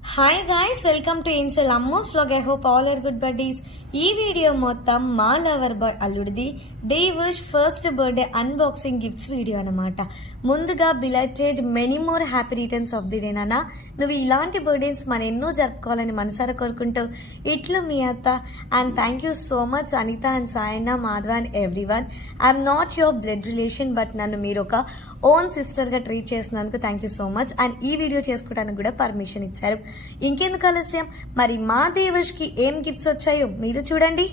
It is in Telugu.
హాయ్ గాయ్స్, వెల్కమ్ టు ఇన్సెల్ అమ్మోస్ vlog. I hope all are good buddies. ఈ వీడియో మొత్తం మా లవర్ బాయ్ అల్లుడిది దేవర్స్ first birthday unboxing gifts video అనమాట. ముందుగా belated many more happy returns of the day నాన్న. నువ్వు ఇలాంటి బర్త్డేస్ మన ఎన్నో జరుపుకోవాలని మనసారా కోరుకుంటూ ఇట్లు మీ అత్త. And thank you so much Anitha and Sayanna, Madhava and everyone. I'm not your blood relation, but నన్ను మీరు ఒక ఓన్ సిస్టర్గా ట్రీట్ చేసినందుకు thank you so much. And ఈ వీడియో చేసుకోవడానికి కూడా పర్మిషన్ ఇచ్చారు. ఇంకెందుకు ఆలస్యం, మరి మా దేవర్స్కి ఏం గిఫ్ట్స్ వచ్చాయో మీరు చూడండి.